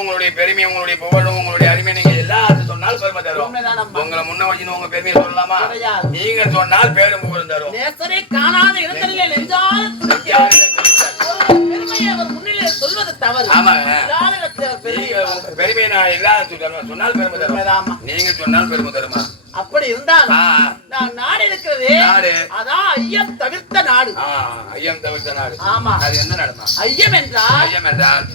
உங்களுடைய பெருமை உங்களுடைய புகழும் உங்களுடைய அருமை நீங்க எல்லாரும் சொன்னால் பெருமை தரும். உங்களை முன்ன வச்சு உங்க பெருமையை சொல்லலாமா? நீங்க சொன்னால் பேரும் புகழும் தரும். காணாத இடங்களிலே நெஞ்சால் பெருமையை அவர் முன்னிலை சொல்வது தவறு. பெருமையை நான் எல்லாரும் சொன்னால் பெருமை தரும். நீங்க சொன்னால் பெருமை தருமா? அப்படி இருந்தால் நான் நாடு இருக்கிறது அதான் ஐயம் தவிர்த்த நாடு. ஐயம் தவிர்த்த நாடு. ஆமா. அது என்ன நாடுமா? ஐயம் என்றால்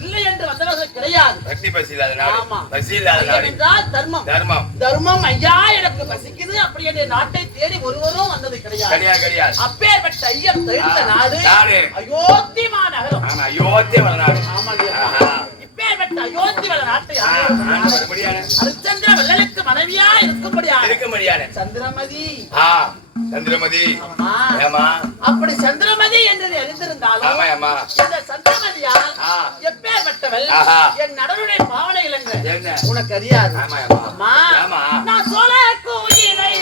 இல்லை என்று வந்தவர்கள் கிடையாது. பசி இல்லாத நாடு. பசி இல்லாத நாடு என்றால் தர்மம். தர்மம் தர்மம். ஐயா எனக்கு பசிக்குது அப்படி என்ற நாட்டை தேடி ஒருவரும் வந்தது கிடையாது. அப்பேற்பட்ட ஐயம் தவிர்த்த நாடு அயோத்தி மாநகரம். அயோத்தி நாடு. ஆமா. அயோத்தி நாட்டை அரிச்சந்திர வள்ளலுக்கு மனைவியா இருக்கும்படியான சந்திரமதி. சந்திரமதி. அப்படி சந்திரமதி என்று அறிந்திருந்தாலும் இந்த சந்திரமதியால் எப்பேற்பட்டவள் என் நடனுடைய பாவனைகள் என்ன உனக்கு அறியாது. நான் சோழ கோயிலை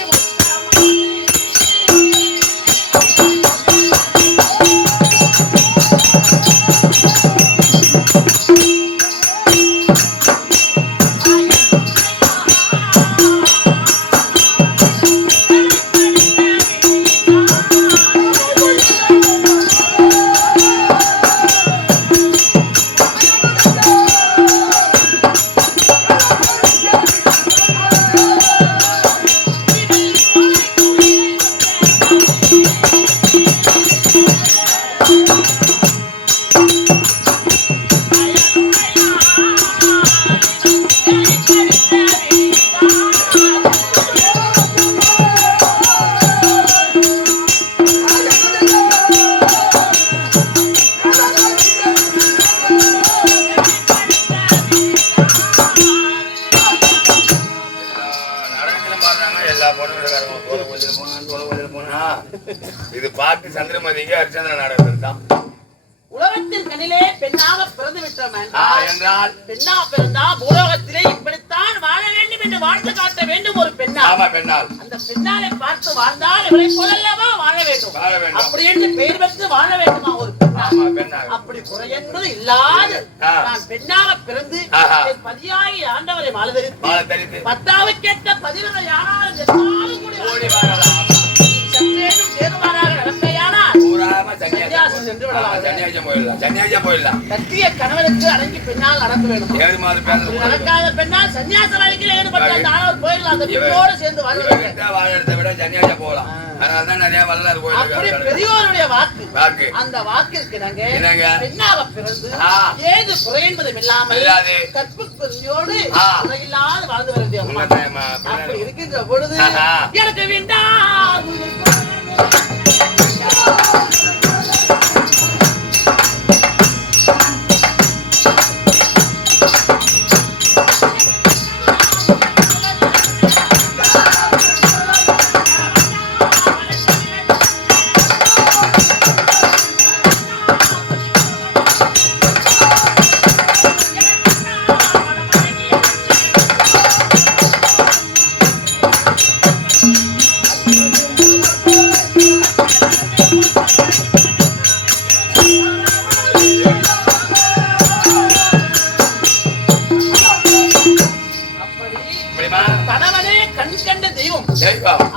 இது பார்த்து சந்திரமதிக்கு அர்ச்சந்திர நாடகம் தான். உலகத்தின் கண்ணிலே பெண்ணாக பிறந்து விட்டோம் என்றால் பெண்ணா பிறந்தா பூலோகத்திலே இப்படித்தான் வாழ வேண்டும் என்று வாழ்ந்து காட்ட வேண்டும் ஒரு பெண்ணா. ஆமா பெண்ணால். அந்த பெண்ணாலை பார்த்து வாழ்ந்தால் இவளை போலல்லவா வாழ வேண்டும். அப்படி என்று பெயர் பெற்று வாழ வேண்டுமா ஒரு பெண்ணா. அப்படி குறை என்பது இல்லாது நான் பெண்ணாக பிறந்து பதியாகி ஆண்டவரை மாலதரித்து பத்தாவுக்கேற்ற பதிவர்கள் யாராலும் என்னாலும் கூடி வாழலாம். சற்றேனும் சேருமாறாக நடப்பையானால் கட்டிய கணவனுக்கு அடங்கி பெண்ணால் நடக்க வேண்டும். நடக்காத பெண்ணால் சன்னியாச வாழ்க்கையில் ஈடுபட்ட ஆணவர் போயிடலாம். அந்த பெண்ணோடு சேர்ந்து வாழறதை விட சன்னியாசம் போகலாம். அதனாலதான் நிறைய வள்ளலார் கோயில் பெரியோருடைய வாக்கு அந்த வாக்கிற்கு நாங்க பெண்ணாக பிறந்து ஏது குறை என்பதும் இல்லாமல் கற்புக்குரியோடு குறையில்லாது வாழ்ந்து வருது. அப்படி இருக்கின்ற பொழுது எனக்கு வேண்டாம்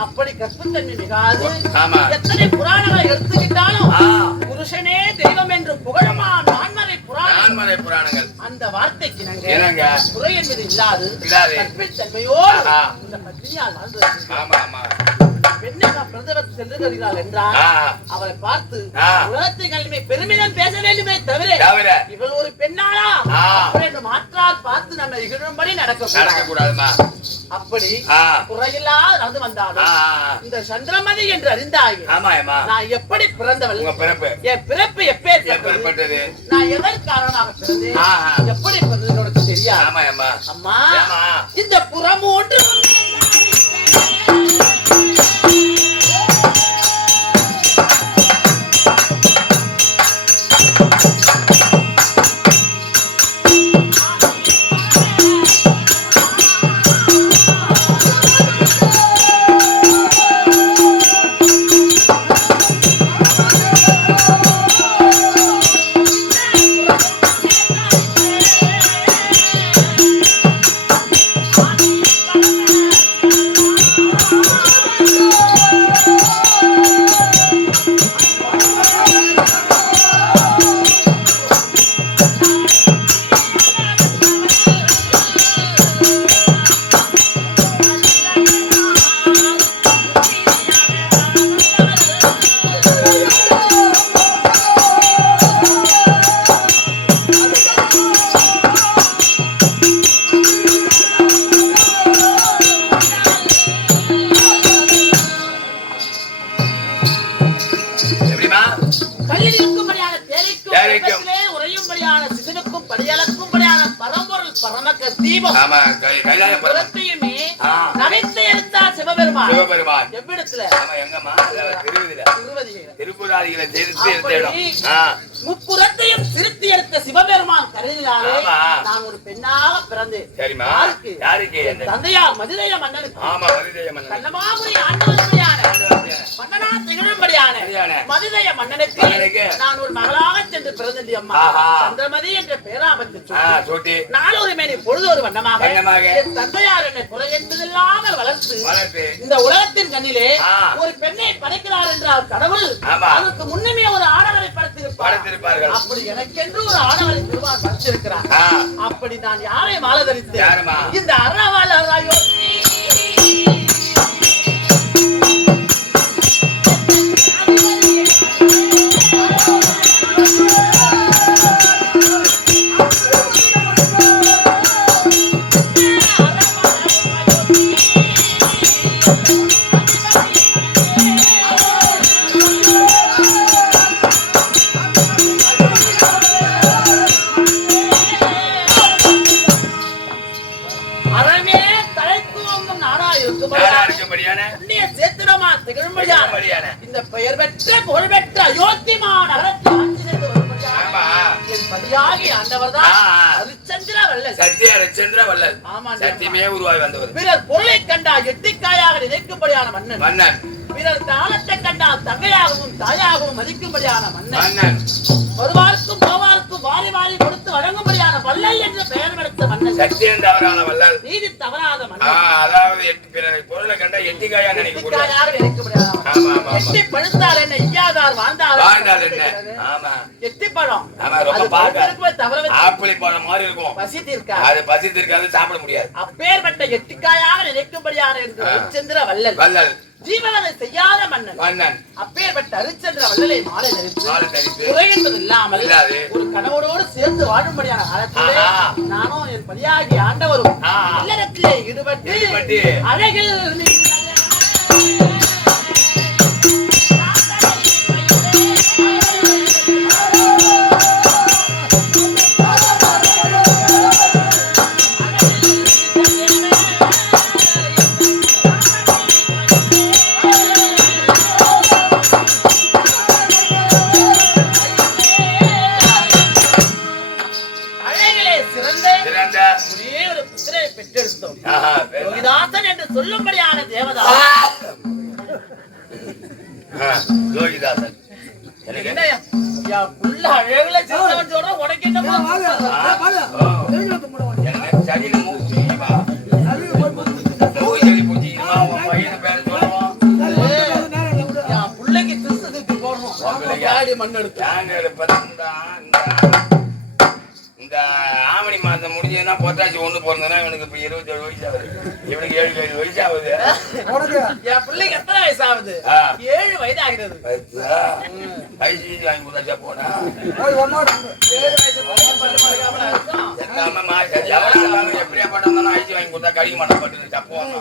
அப்படி கற்புத்தன்மை மிகாது எத்தனை புராணங்களை எடுத்துக்கிட்டாலும் புருஷனே தெய்வம் என்று புகழமான் நான்மறை புராணங்கள் அந்த வார்த்தைக்கு நாங்க குறை என்பது இல்லாது கற்புத்தன்மையோடு இந்த பத்னியால் வாழ்ந்து பெண்ணுக்கு பிரதமர் சென்று வருகிறாள் என்றால் அவரை பார்த்து உலகத்தை கல்வி பெருமிதம் பேச வேண்டுமே தவிர இவள் ஒரு பெண்ணாளா என்று மாற்றால் பார்த்து நம்ம இகழும்படி நடக்க கூடாதுமா. அப்படி குறையில்லாத நடந்து வந்தாலும் இந்த சந்திரமதி என்று அறிந்தாய். நான் எப்படி பிறந்தவள், என் பிறப்பு எப்பேற்பட்டது, நான் எதன் காரணமாக பிறந்தேன், எப்படி பிறந்தது தெரியாது. அம்மா இந்த புறம் ஒன்று முப்புறத்தையும் திருத்தி எடுத்த சிவபெருமான் கருதினாலே நான் ஒரு பெண்ணாக பிறந்தேன். தந்தையார் மதுரைய மன்னனுக்கு மன்னனா திகழும்படியான மதுரைய மன்னனுக்கு நான் ஒரு மகளாக சென்று பிறந்தேன். அம்மா சந்திரமதி என்ற பேராபத்து சொல்லி நாளொரு மேனி பொழுது ஒரு வண்ணமாக என் தந்தையார் என்னை குறை என்பதில்லாமல் வளர்த்து இந்த உலகத்தின் கண்ணிலே ஒரு பெண்ணை படைக்கிறார் என்றால் கடவுள் அதற்கு முன்னமே ஒரு ஆடவரை படைத்திருப்பார்கள். அப்படி எனக்கென்று ஒரு ஆடவரை பெருமாள் படைத்திருக்கிறார். அப்படி நான் யாரை மாலை தரித்தேன், இந்த அறவாள் அறமே தலைத்துவம் பெற்ற புகழ்பெற்ற அயோத்திமா நகரத்தில் ஆட்சி செய்து வரும்படியாக என் பதியாகி ஆண்டவர்தான் ஹரிச்சந்திர வல்லல். சத்திய ஹரிச்சந்திர வல்லல். ஆமா, சத்தியமே உருவாகி வந்தவர். பிறர் பொருளை கண்டா எட்டிக்காயாக நினைக்கும்படியான மன்னன். மன்னன். பிறர் தாளத்தை கண்டால் தங்கையாகவும் தாயாகவும் மதிக்கும்படியான மன்னன். மன்னன். வருவாருக்கும் போவாருக்கும் வாரி வாரி கொடுத்து வழங்கும்படியான வல்லல் என்று பெயர் எடுத்த மன்னன். சத்தியம் தவறாத வல்லல். நீதி தவறாத மன்னன். அதாவது பிறரை பொருளை கண்டா எட்டிக்காயா நினைக்கக்கூடாது. எட்டி பழுத்தால் என்ன ஐயாதார் வாழ்ந்தால் என்ன? ஆமா. எட்டி பழம். ஆமா, ரொம்ப பார்க்க தவற ஆப்பிளி பழம் மாதிரி இருக்கும். பசி தீர்க்கா. அது பசி தீர்க்காது, சாப்பிட முடியாது. அப்பேற்பட்ட எட்டிக்காயாக நினைக்கும்படியான ஹரிச்சந்திர வல்லல். வல்லல். ஜீவனை செய்யாத மன்னன். மன்னன். அப்பேற்பட்ட ஹரிச்சந்திர வல்லலை மாலை தரித்து குறை என்பது இல்லாமல் ஒரு கணவனோடு சேர்ந்து வாழும்படியான காலத்திலே நானும் என் பலியாகி ஆண்டவரும் இல்லறத்திலே ஈடுபட்டு அழகில் யோகிதாசன் என்று சொல்லும்படியான தேவதாசன். யோகிதாசன் அழகுல சிறந்தவன் சொல்ற உனக்கு என்ன பிள்ளைக்கு திருஷ்டி போடணும். மண் இந்த ஆவணி மாதம் முடிஞ்சதுன்னா பொட்டாச்சி ஒண்ணு போறதுன்னா இவனுக்கு இப்ப 27 வயசு ஆகுது. இவனுக்கு 7 வயசு ஆகுது. என் பிள்ளைக்கு எத்தனை வயசு ஆகுது? 7 வயது ஆகிறது. ஐசி வாங்கி கொடுத்தா போனா 7 வயசு எப்படியா பட்டாலும் ஐசி வாங்கி கொடுத்தா கடிக்க மாட்டா பட்டு தப்போம்.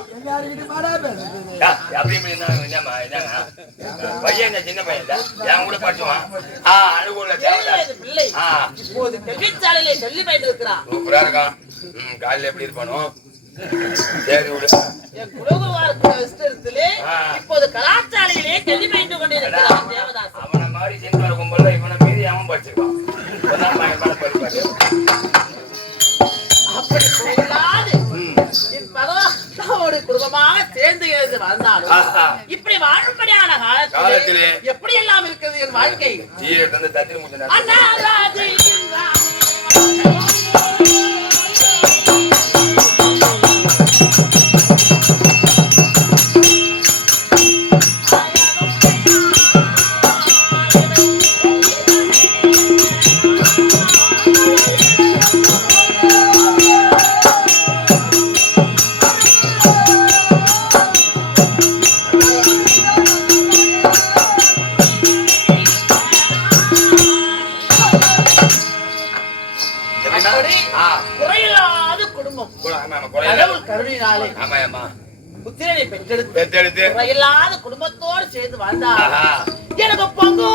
அப்படி இப்படி பையன் சின்ன பையன் என் கூட படிச்சுவான். அழுகுள்ள பிள்ளை இப்போது கல்விச்சாலையிலே கல்வி பயிட்டு இருக்கிறான். சூப்பரா இருக்கான். காலையில எப்படி இருப்பானோ சரி விடு. என் குலகுருவாரத்திலே இப்போது கலாச்சாலையிலே கல்வி பயிட்டு கொண்டிருக்கிறான் தேவதாஸ். அவனை மாதிரி சின்ன கும்பல்ல இவனை மீறி அவன் படிச்சிருக்கான். அப்படி போகலாது என் பகவானோடு குடும்பமாக சேர்ந்து வாழ்ந்தாலும் இப்படி வாழும்படியான காலத்திலே எப்படி எல்லாம் இருக்கிறது என் வாழ்க்கை. தண்ணி முந்தின குறையில்லாத குடும்பம் கடவுள் கருணையினாலே புத்திரனை பெற்றெடுத்து குறையில்லாத குடும்பத்தோடு சேர்ந்து வாழ்ந்தா எனக்கு பங்கு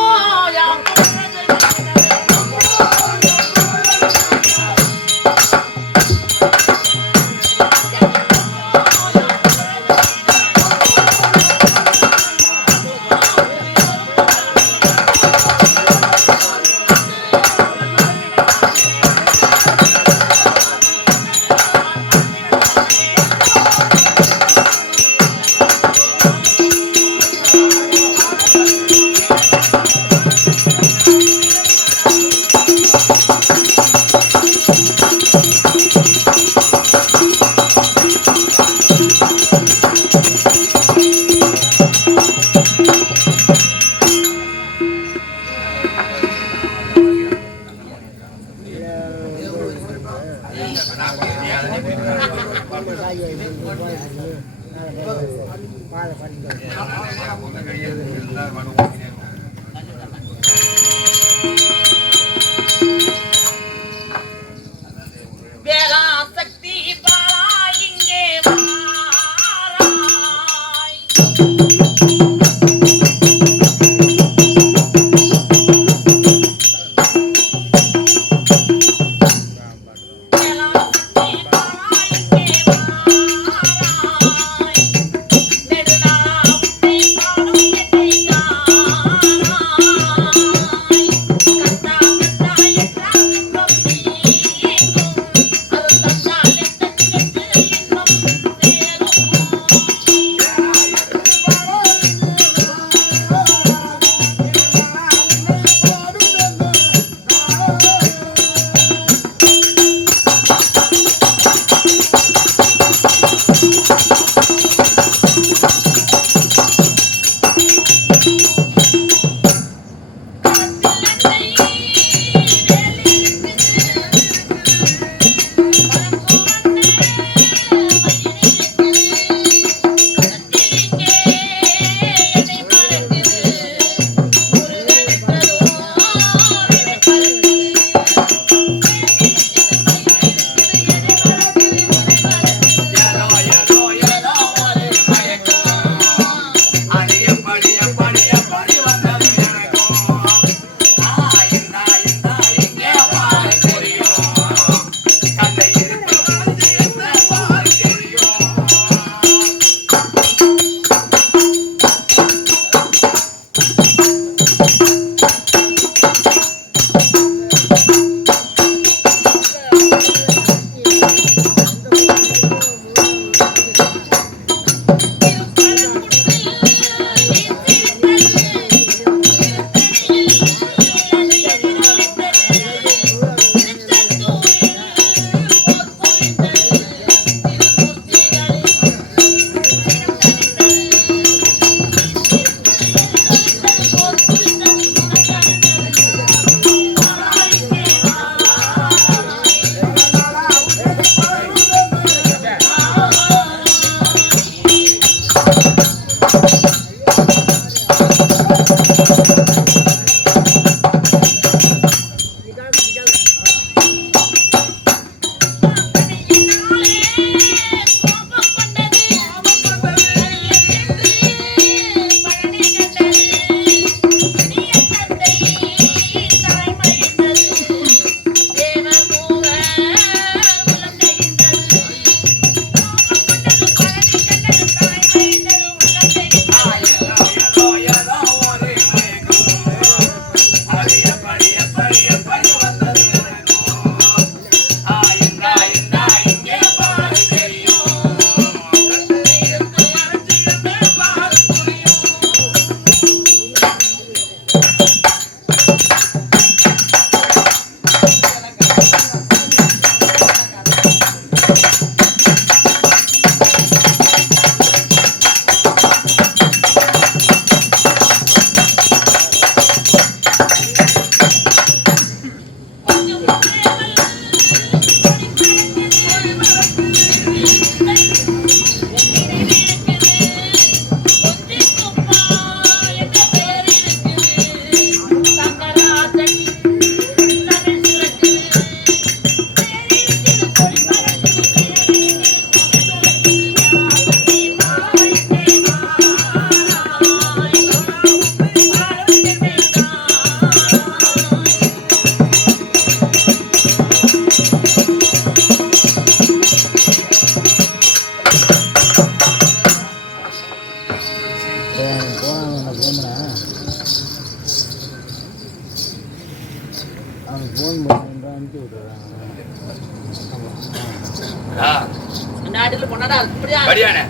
நாட்டில் பொன்னாடா படியானே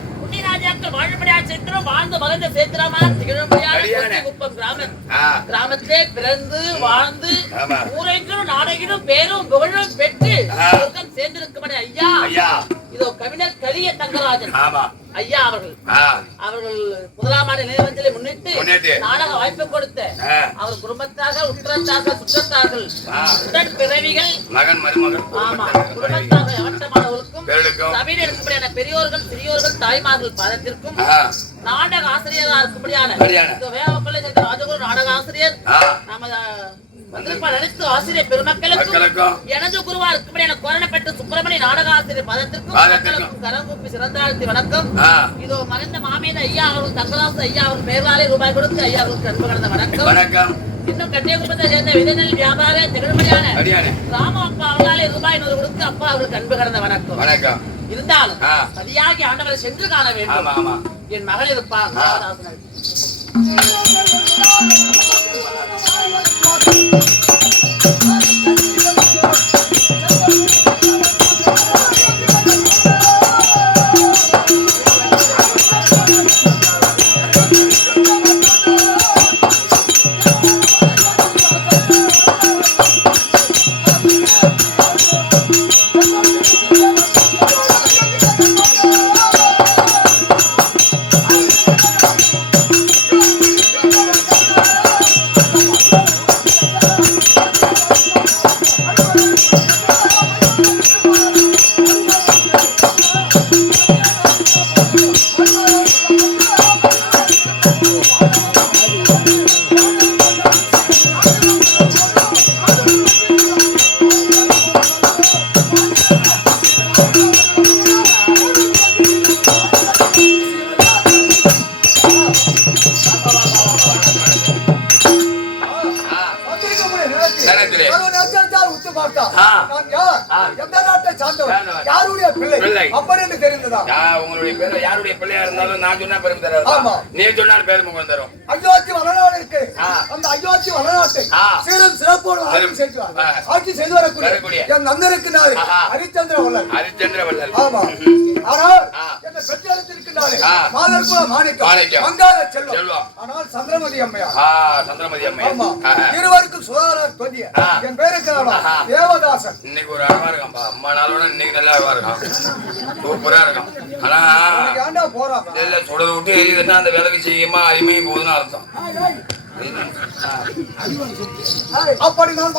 ராஜாக்கள் வாழும்படியா சென்றோம் வாழ்ந்து மலர்ந்த சேத்திரமா திகழும்படியான குப்பம் கிராமத்திலே பிறந்து வாழ்ந்து ஊரெங்கும் நாடகிலும் பேரும் புகழும் பெற்று சேர்ந்திருக்கும் ஐயா இதோ கவிஞர் கரிய தங்கராஜன் ஐயா அவர்கள் முதலாம் ஆண்டு நினைவஞ்சலை முன்னிட்டு நாடக வாய்ப்பு கொடுத்த அவர் குடும்பத்தாக உற்றத்தாக சுற்றத்தார்கள் உடன் பிறவிகள் மகன் மருமகள் குடும்பத்தாக அவற்றமானவர்களுக்கும் சபையில் இருக்கும்படியான பெரியோர்கள் சிறியோர்கள் தாய்மார்கள் பாதத்திற்கும் நாடக ஆசிரியராக இருக்கும்படியான வேவப்பள்ளி சேர்ந்த ராஜகுரு நாடக ஆசிரியர் நமது அனைத்து ஆசிரியர் பெருமக்களுக்கும் எனது குருவா இருக்கும்படியான கோரணப்பட்டு சுப்பிரமணிய நாடக ஆசிரியர் பதத்திற்கும் கரங்கூப்பி சிறந்தாழ்த்தி வணக்கம் இதோ மறைந்த மாமேத ஐயா அவர்கள் தங்கராசு ஐயா அவர்கள் பேராலே ரூபாய் கொடுத்து ஐயா அவர்களுக்கு அன்பு கடந்த வணக்கம் இன்னும் கட்டியகுப்பத்தை சேர்ந்த விதைநெல் வியாபார திகழ்மொழியான ராம அப்பா அவர்களாலே ரூபாய் 100 கொடுத்து அப்பா அவர்களுக்கு அன்பு கடந்த வணக்கம் இருந்தாலும் சரியாகி ஆண்டவரை சென்று காண வேண்டும் என் மகள் இருப்பார் உங்களுடைய பேர் யாருடைய பிள்ளையா இருந்தாலும் நான் சொன்னா பெருமை தராது நீ சொன்னால் பெருமை கொண்டு தரும் அயோத்தி வளநாடு இருக்கு அந்த அயோத்தி வளநாட்டை சீரும் சிறப்போடு ஆட்சி செய்து வரக்கூடிய என் நந்தருக்கு நாள் ஹரிச்சந்திர வள்ளல் ஆமா ஆனால் என்ன பெற்றெடுத்திருக்கிறாரே மாதர்குல மாணிக்கம் மங்காத செல்வம் ஆனால் சந்திரமதி அம்மையா இருவருக்கும் சுதாகர் தொதிய என் பேருக்கு தேவதாசன் இன்னைக்கு ஒரு அழகா இருக்கான்பா அம்மா நாளோட இன்னைக்கு நல்லா அழகா இருக்கான் சூப்பரா இருக்கான் ஆனா ஏன்டா போறான் இல்ல சுட விட்டு எரியுதுன்னா அந்த வேலைக்கு செய்யுமா அருமையும் போகுதுன்னு அர்த்தம் அப்படி நான்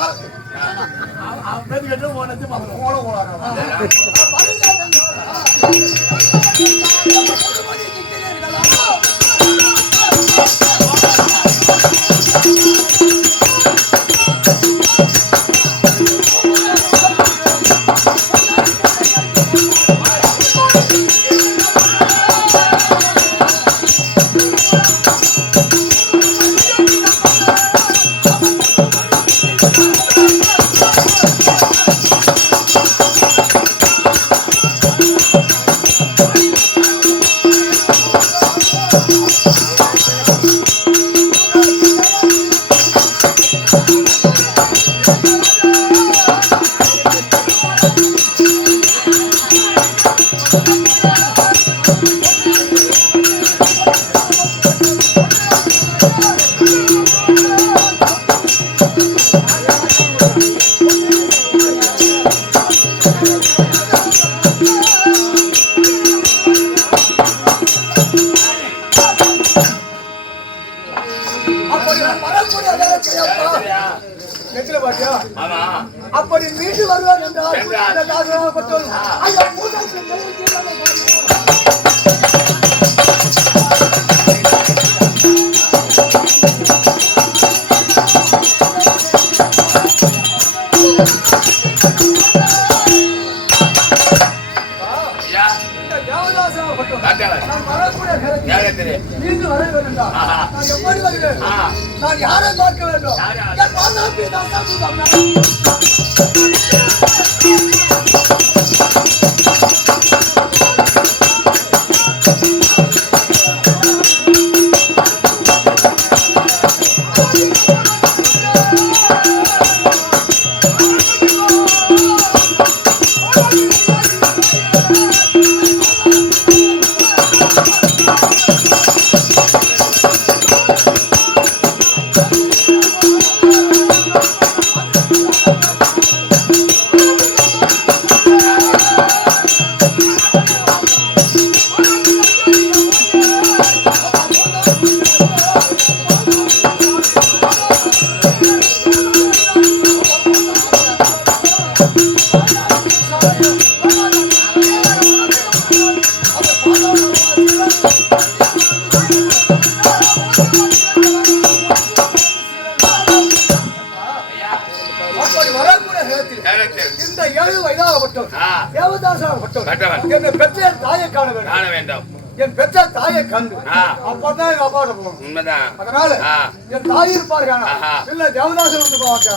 அப்படி மீண்டு வருவார் என்றால் மீண்டு வர வேண்டும் நான் எப்படி வருகிறேன் நான் யாரை பார்க்க வேண்டும் இந்த 7 வயதாகப்பட்டோம் தேவதாசாகப்பட்டோம் என்னை பெற்ற தாயை காண வேண்டும் என் பெற்ற தாயை கண்டு அப்பதான் எங்க அப்பாட்ட போகணும் உண்மைதான் அதனால என் தாய் இருப்பார்கள் இல்ல தேவதாசன் வந்து போவாங்க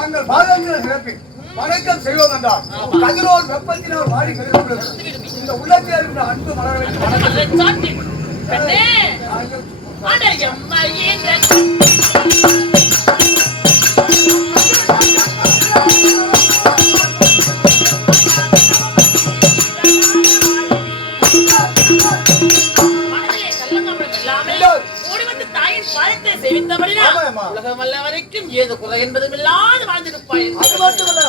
நாங்கள் பாதங்களை நிரப்பி வணக்கம் செய்வோம் என்றால் கதிரோல் வெப்பத்தினால் வாடி கருதுகிறது இந்த உள்ளத்தில் இருக்கிற அன்பு மலர்களை உலகம் வல்ல வரைக்கும் ஏது குறை என்பதும் இல்லாது வாழ்ந்திருப்பாய். அது மட்டுமல்ல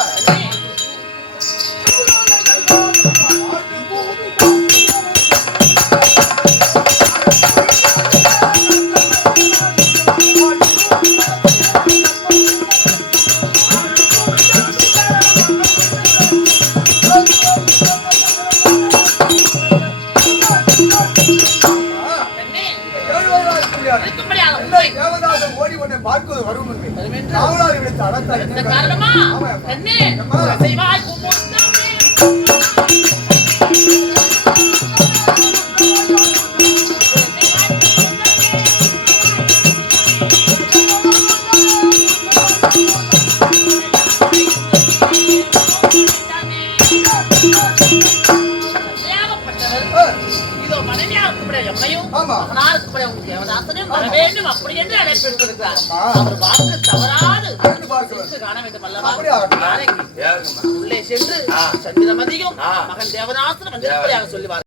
தேவதாசன் ஓடி கொண்டே பார்ப்பது வரும் காவலாளி விடுத்த அடத்தாய் காரணமா செய்வாய் அப்படி என்று அழைப்பிருக்கிறார். அவர் வாக்கு தவறாது காண வேண்டும் அல்லவா? உள்ளே சென்று சந்திரமதியும் மகன் தேவதாசனும் வந்து சொல்லுவார்.